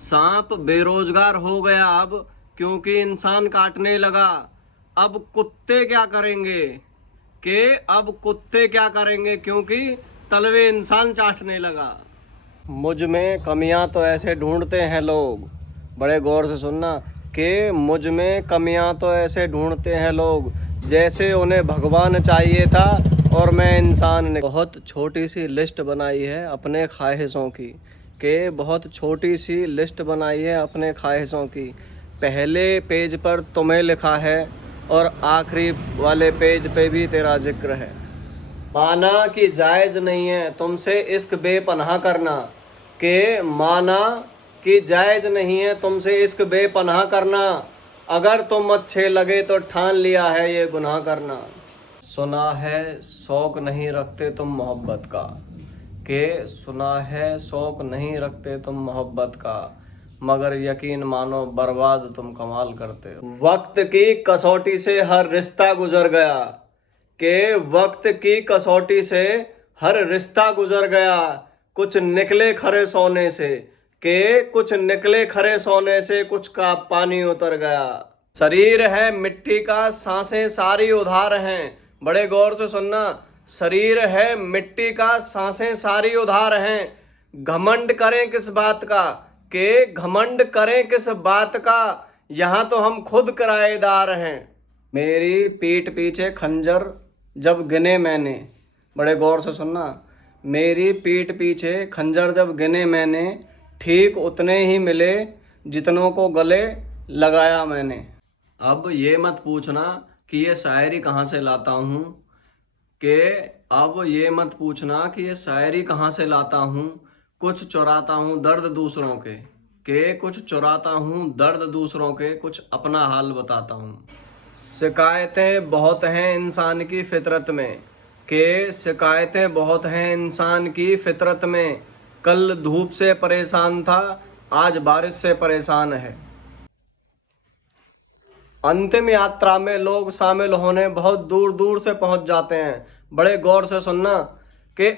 सांप बेरोजगार हो गया अब, क्योंकि इंसान काटने लगा। अब कुत्ते क्या करेंगे अब कुत्ते क्या करेंगे, क्योंकि तलवे इंसान चाटने लगा। मुझ में कमियां तो ऐसे ढूंढते हैं लोग, बड़े गौर से सुनना, कि मुझ में कमियां तो ऐसे ढूंढते हैं लोग जैसे उन्हें भगवान चाहिए था और मैं इंसान ने। बहुत छोटी सी लिस्ट बनाई है अपने ख्वाहिशों की, बहुत छोटी सी लिस्ट बनाई है अपने ख्वाहिशों की। पहले पेज पर तुम्हें लिखा है और आखिरी वाले पेज पे भी तेरा जिक्र है। माना कि जायज़ नहीं है तुमसे इश्क बेपनाह करना, माना कि जायज़ नहीं है तुमसे इश्क बेपनाह करना। अगर तुम अच्छे लगे तो ठान लिया है ये गुनाह करना। सुना है शौक नहीं रखते तुम मोहब्बत का, सुना है शौक नहीं रखते तुम मोहब्बत का, मगर यकीन मानो बर्बाद तुम कमाल करते हो। वक्त की कसौटी से हर रिश्ता गुजर गया, वक्त की कसौटी से हर रिश्ता गुजर गया। कुछ निकले खरे सोने से, कुछ निकले खरे सोने से, कुछ का पानी उतर गया। शरीर है मिट्टी का, सांसें सारी उधार हैं, बड़े गौर से सुनना। शरीर है मिट्टी का, सांसें सारी उधार हैं। घमंड करें किस बात का, घमंड करें किस बात का, यहाँ तो हम खुद किराएदार हैं। मेरी पीठ पीछे खंजर जब गिने मैंने, बड़े गौर से सुनना, मेरी पीठ पीछे खंजर जब गिने मैंने, ठीक उतने ही मिले जितनों को गले लगाया मैंने। अब ये मत पूछना कि ये शायरी कहाँ से लाता हूँ, अब ये मत पूछना कि ये शायरी कहाँ से लाता हूँ। कुछ चुराता हूँ दर्द दूसरों के, कुछ चुराता हूँ दर्द दूसरों के, कुछ अपना हाल बताता हूँ। शिकायतें बहुत हैं इंसान की फितरत में, शिकायतें बहुत हैं इंसान की फितरत में। कल धूप से परेशान था, आज बारिश से परेशान है। अंतिम यात्रा में लोग शामिल होने बहुत दूर दूर से पहुंच जाते हैं, बड़े गौर से सुनना,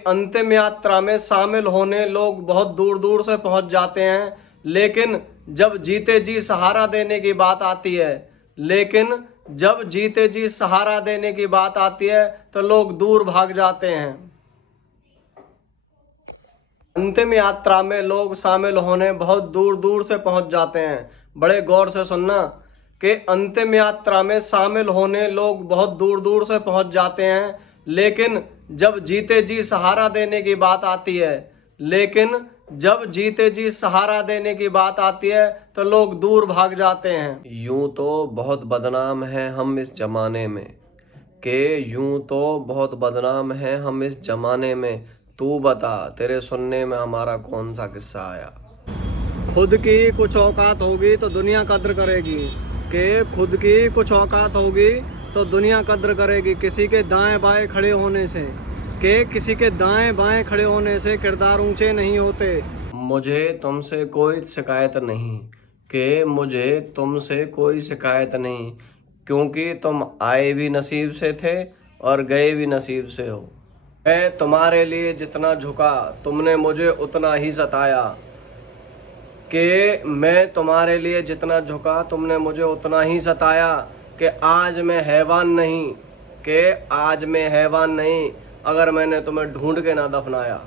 अंतिम यात्रा में शामिल होने लोग बहुत दूर दूर से पहुंच जाते हैं, लेकिन जब जीते जी सहारा देने की बात आती है, जब जीते जी सहारा देने की बात आती है तो लोग दूर भाग जाते हैं। अंतिम यात्रा में लोग शामिल होने बहुत दूर दूर से पहुंच जाते हैं, बड़े गौर से सुनना, अंतिम यात्रा में शामिल होने लोग बहुत दूर दूर से पहुंच जाते हैं, लेकिन जब जीते जी सहारा देने की बात आती है, जब जीते जी सहारा देने की बात आती है तो लोग दूर भाग जाते हैं। यूं तो बहुत बदनाम है हम इस जमाने में, यूं तो बहुत बदनाम है हम इस जमाने में। तू बता तेरे सुनने में हमारा कौन सा किस्सा आया। खुद की कुछ औकात होगी तो दुनिया कद्र करेगी, खुद की कुछ औकात होगी तो दुनिया कद्र करेगी। किसी के दाएं बाएं खड़े होने से, किसी के दाएं बाएं खड़े होने से किरदार ऊंचे नहीं होते। मुझे तुमसे कोई शिकायत नहीं, मुझे तुमसे कोई शिकायत नहीं, क्योंकि तुम आए भी नसीब से थे और गए भी नसीब से हो। मैं तुम्हारे लिए जितना झुका तुमने मुझे उतना ही सताया, मैं तुम्हारे लिए जितना झुका तुमने मुझे उतना ही सताया। आज मैं हैवान नहीं, आज मैं हैवान नहीं अगर मैंने तुम्हें ढूंढ के ना दफनाया।